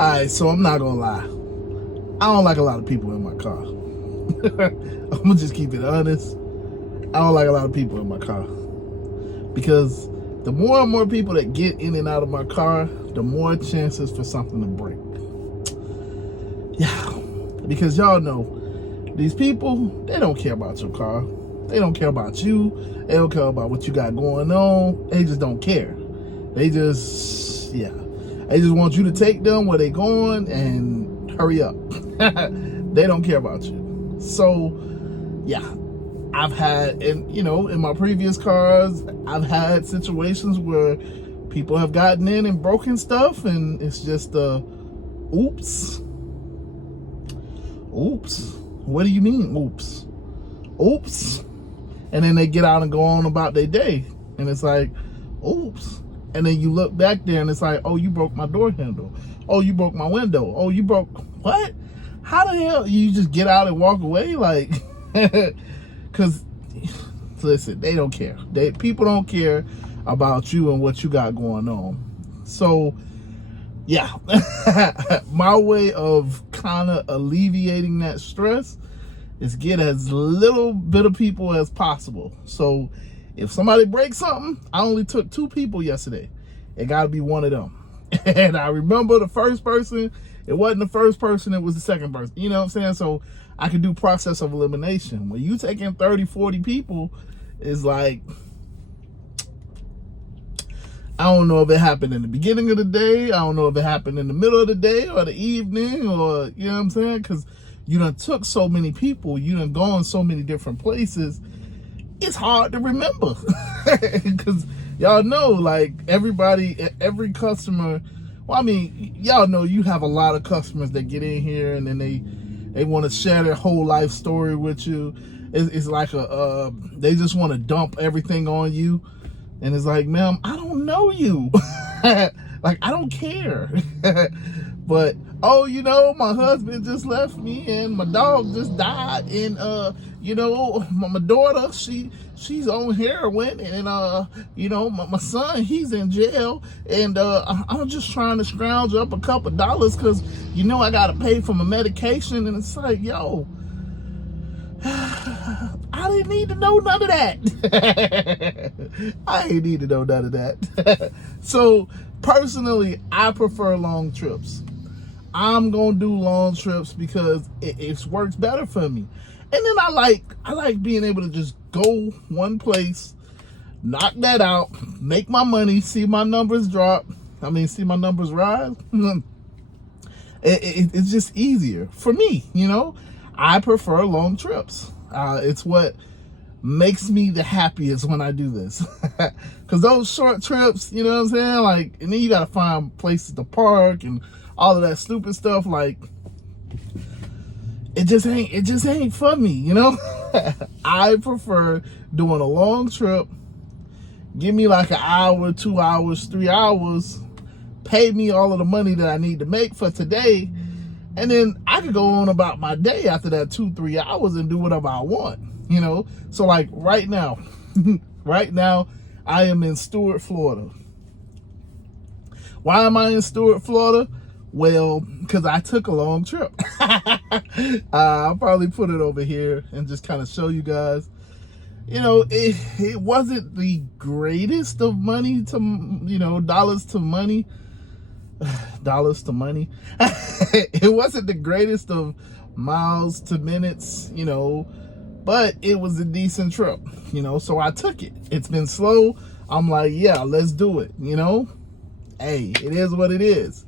Alright, so I'm not gonna lie. I don't like a lot of people in my car. I'm gonna just keep it honest. I don't like a lot of people in my car. Because the more and more people that get in and out of my car, the more chances for something to break. Yeah. Because y'all know, these people, they don't care about your car. They don't care about you. They don't care about what you got going on. They just don't care. They just want you to take them where they going and hurry up. They don't care about you. So, yeah, I've had, in my previous cars, I've had situations where people have gotten in and broken stuff, and it's just oops. What do you mean, oops? Oops. And then they get out and go on about their day, and it's like, oops. And then you look back there and it's like, oh, you broke my door handle. Oh, you broke my window. Oh, you broke what? How the hell? You just get out and walk away? Like, because listen, they don't care. People don't care about you and what you got going on. So, yeah, my way of kind of alleviating that stress is get as little bit of people as possible. So if somebody breaks something, I only took 2 people yesterday. It got to be one of them. And I remember the first person, it wasn't the first person, it was the second person. You know what I'm saying? So I can do process of elimination. When you take in 30, 40 people, it's like, I don't know if it happened in the beginning of the day. I don't know if it happened in the middle of the day or the evening, or, you know what I'm saying? Because you done took so many people, you done gone so many different places, it's hard to remember. Because y'all know, like, every customer, well, I mean, y'all know you have a lot of customers that get in here and then they want to share their whole life story with you. It's like they just want to dump everything on you. And it's like, ma'am, I don't know you. Like, I don't care. But, oh, my husband just left me and my dog just died. And, my daughter, she's on heroin. And, my son, he's in jail. And I'm just trying to scrounge up a couple dollars because, I got to pay for my medication. And it's like, yo, I didn't need to know none of that. I ain't need to know none of that. So, personally, I prefer long trips. I'm gonna do long trips because it works better for me. And then I like being able to just go one place, knock that out, make my money, see my numbers drop. See my numbers rise. It's just easier for me, I prefer long trips. It's what makes me the happiest when I do this. Because those short trips, you know what I'm saying? Like, and then you gotta find places to park and all of that stupid stuff. Like, it just ain't for me, I prefer doing a long trip. Give me like an hour, 2 hours, 3 hours. Pay me all of the money that I need to make for today. And then I could go on about my day after that 2-3 hours and do whatever I want, So like right now, I am in Stewart, Florida. Why am I in Stewart, Florida? Well, because I took a long trip. I'll probably put it over here and just kind of show you guys. It wasn't the greatest of money to, dollars to money. Dollars to money. It wasn't the greatest of miles to minutes, but it was a decent trip, so I took it. It's been slow. I'm like, yeah, let's do it, Hey, it is what it is.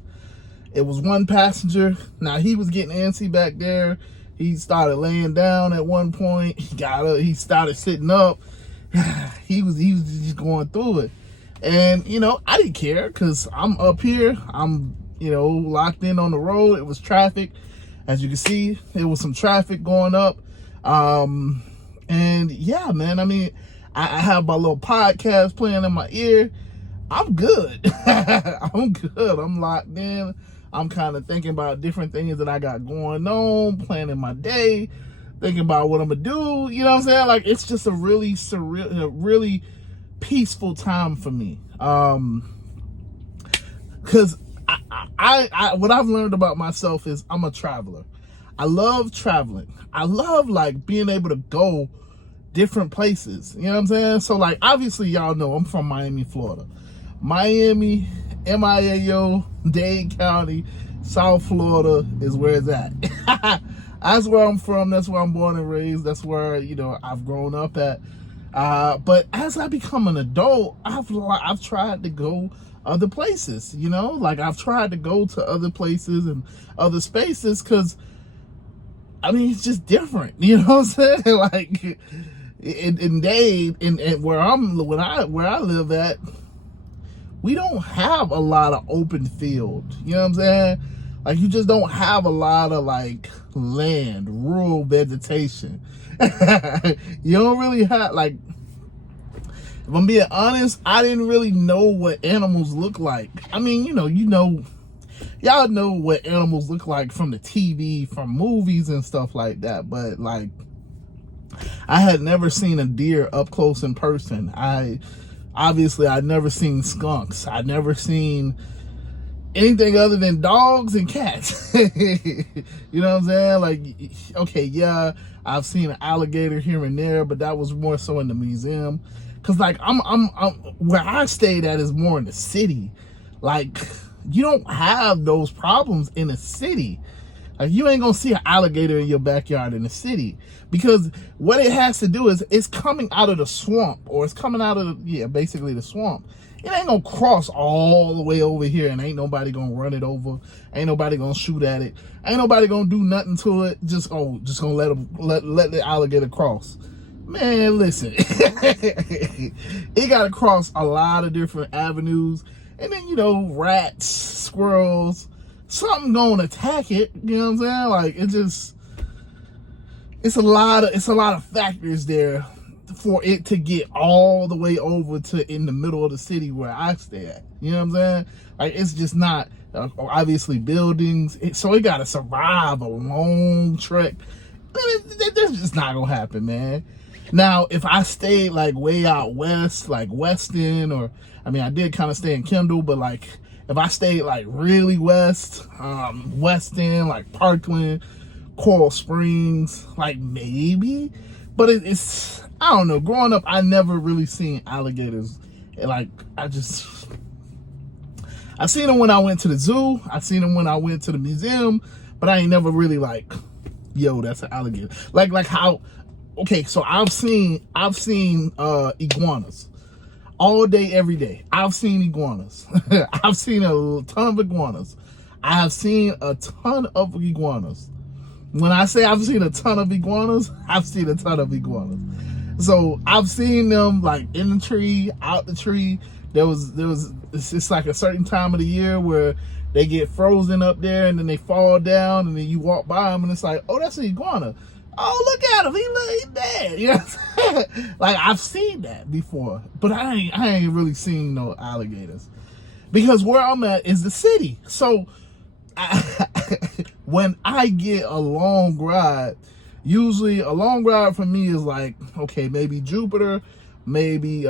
It was one passenger. Now, he was getting antsy back there. He started laying down at one point. He started sitting up. He was just going through it. And, I didn't care because I'm up here. I'm, locked in on the road. It was traffic. As you can see, there was some traffic going up. And yeah, man, I have my little podcast playing in my ear. I'm good. I'm good. I'm locked in. I'm kind of thinking about different things that I got going on, planning my day, thinking about what I'm going to do. You know what I'm saying? Like, it's just a really surreal, a really peaceful time for me. Because what I've learned about myself is I'm a traveler. I love traveling. I love like being able to go different places. You know what I'm saying? So like, obviously y'all know I'm from Miami, Florida. Miami, MIAO, Dade County, South Florida is where it's at. That's where I'm from. That's where I'm born and raised. That's where, you know, I've grown up at. But as I become an adult, I've tried to go other places, you know, like I've tried to go to other places and other spaces because, I mean, it's just different, you know what I'm saying? Like in Dade, and where I live at, we don't have a lot of open field, you know what I'm saying? Like you just don't have a lot of like land, rural vegetation. You don't really have, like, if I'm being honest, I didn't really know what animals look like. I mean, y'all know what animals look like from the TV, from movies and stuff like that. But like, I had never seen a deer up close in person. I'd never seen skunks. I'd never seen anything other than dogs and cats. You know what I'm saying? Like, okay, yeah, I've seen an alligator here and there, but that was more so in the museum. Cause like I'm where I stayed at is more in the city. Like you don't have those problems in the city. Like you ain't gonna see an alligator in your backyard in the city, because what it has to do is it's coming out of the swamp, or it's coming out of basically the swamp. It ain't gonna cross all the way over here, and ain't nobody gonna run it over. Ain't nobody gonna shoot at it. Ain't nobody gonna do nothing to it. Just gonna let the alligator cross. Man, listen, it got to cross a lot of different avenues, and then, you know, rats, squirrels, something gonna attack it. You know what I'm saying? Like it's a lot of factors there for it to get all the way over to in the middle of the city where I stay at. You know what I'm saying? Like it's just not obviously buildings, so it got to survive a long trek. That's just not gonna happen, man. Now, if I stayed like way out west, like Weston, or I mean, I did kind of stay in Kendall, but like if I stayed like really west, Weston, like Parkland, Coral Springs, like maybe, but it's I don't know. Growing up, I never really seen alligators. Like I seen them when I went to the zoo. I seen them when I went to the museum, but I ain't never really like, yo, that's an alligator. Like how. Okay, so I've seen iguanas all day, every day. I've seen iguanas. I've seen a ton of iguanas. I have seen a ton of iguanas. When I say I've seen a ton of iguanas, I've seen a ton of iguanas. So I've seen them like in the tree, out the tree. It's like a certain time of the year where they get frozen up there and then they fall down, and then you walk by them and it's like, oh, that's an iguana. Oh, look at him. He's dead. You know what I'm saying? Like, I've seen that before, but I ain't really seen no alligators, because where I'm at is the city. So when I get a long ride, usually a long ride for me is like, okay, maybe Jupiter, maybe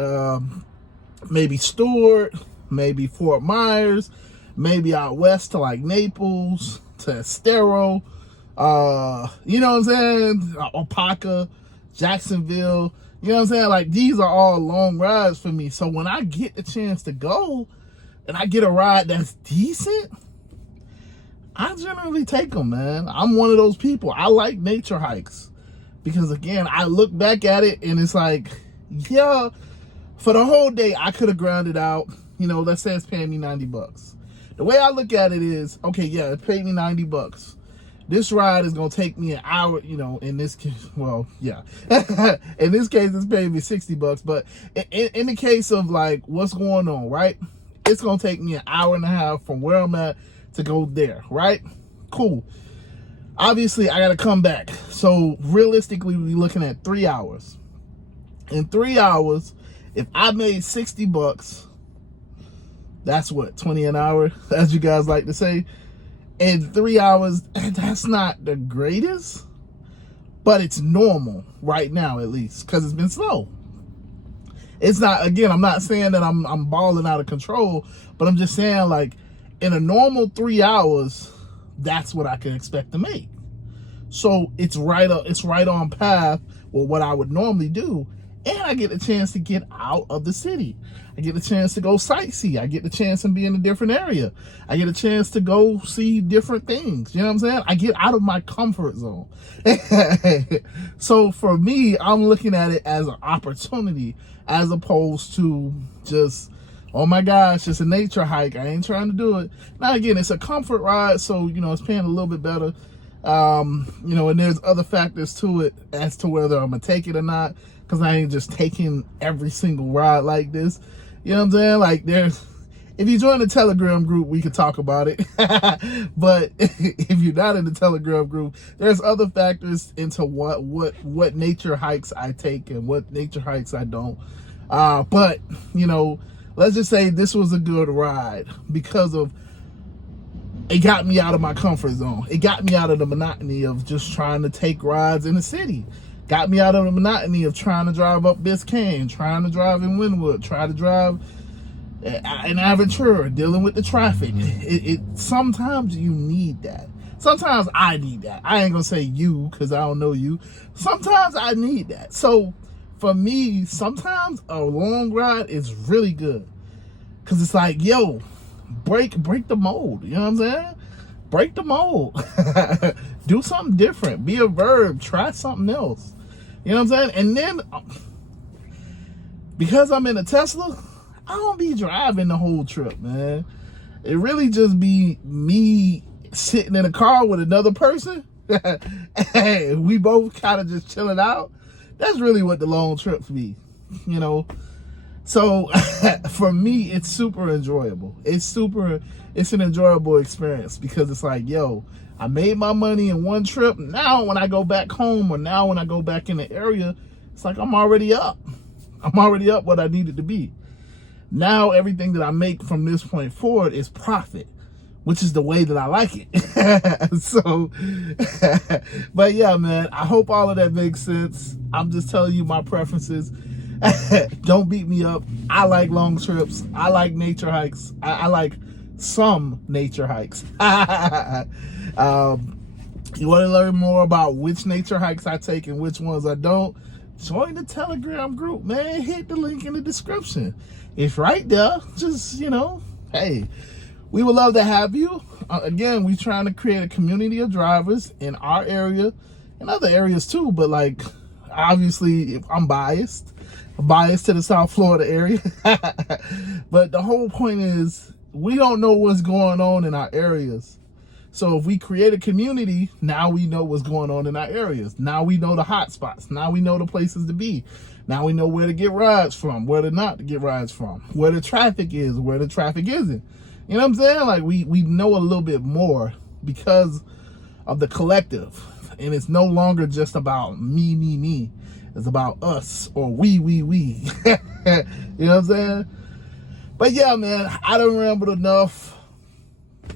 Stewart, maybe Fort Myers, maybe out west to like Naples, to Estero. You know what I'm saying? Opaka, Jacksonville. You know what I'm saying? Like, these are all long rides for me. So when I get the chance to go and I get a ride that's decent, I generally take them, man. I'm one of those people. I like nature hikes because, again, I look back at it and it's like, yeah, for the whole day I could have grounded out. You know, let's say it's paying me $90. The way I look at it is, okay, yeah, it paid me $90. This ride is going to take me an hour, you know, in this case, well, yeah. In this case, it's paying me $60. But in the case of, like, what's going on, right? It's going to take me an hour and a half from where I'm at to go there, right? Cool. Obviously, I got to come back. So, realistically, we're looking at 3 hours. In 3 hours, if I made $60, that's what, 20 an hour, as you guys like to say. In 3 hours, that's not the greatest, but it's normal right now, at least, because it's been slow. It's not, again, I'm not saying that I'm balling out of control, but I'm just saying, like, in a normal 3 hours, that's what I can expect to make. So it's right on path with what I would normally do. And I get a chance to get out of the city. I get a chance to go sightsee. I get the chance to be in a different area. I get a chance to go see different things. You know what I'm saying? I get out of my comfort zone. So for me, I'm looking at it as an opportunity as opposed to just, oh my gosh, it's a nature hike. I ain't trying to do it. Now again, it's a comfort ride, so it's paying a little bit better. And there's other factors to it as to whether I'm gonna take it or not, because I ain't just taking every single ride like this. You know what I'm saying? Like, if you join the Telegram group, we could talk about it. But if you're not in the Telegram group, there's other factors into what nature hikes I take and what nature hikes I don't. But let's just say this was a good ride because of it got me out of my comfort zone. It got me out of the monotony of just trying to take rides in the city. Got me out of the monotony of trying to drive up Biscayne, trying to drive in Wynwood, try to drive in Aventura, dealing with the traffic. Sometimes you need that. Sometimes I need that. I ain't gonna say you because I don't know you. Sometimes I need that. So for me, sometimes a long ride is really good because it's like, yo, break the mold. You know what I'm saying? Break the mold. Do something different. Be a verb. Try something else. You know what I'm saying? And then, because I'm in a Tesla, I don't be driving the whole trip, man. It really just be me sitting in a car with another person. And we both kind of just chilling out. That's really what the long trips be, So for me, it's super enjoyable. It's an enjoyable experience because it's like, yo, I made my money in one trip. Now when I go back home or now when I go back in the area, it's like I'm already up. I'm already up what I needed to be. Now everything that I make from this point forward is profit, which is the way that I like it. So, but yeah, man, I hope all of that makes sense. I'm just telling you my preferences. Don't beat me up. I like long trips. I like nature hikes. I like some nature hikes. You want to learn more about which nature hikes I take and which ones I don't? Join the Telegram group, man. Hit the link in the description. It's right there. Just, hey, we would love to have you. Again, we're trying to create a community of drivers in our area and other areas too. But like, obviously, I'm biased to the South Florida area. But the whole point is we don't know what's going on in our areas. So if we create a community, now we know what's going on in our areas. Now we know the hot spots. Now we know the places to be. Now we know where to get rides from, where to not to get rides from, where the traffic is, where the traffic isn't. You know what I'm saying? Like we know a little bit more because of the collective. And it's no longer just about me. It's about us or we. You know what I'm saying? But yeah, man, I done rambled enough.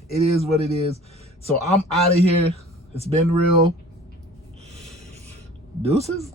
It is what it is. So I'm out of here. It's been real. Deuces.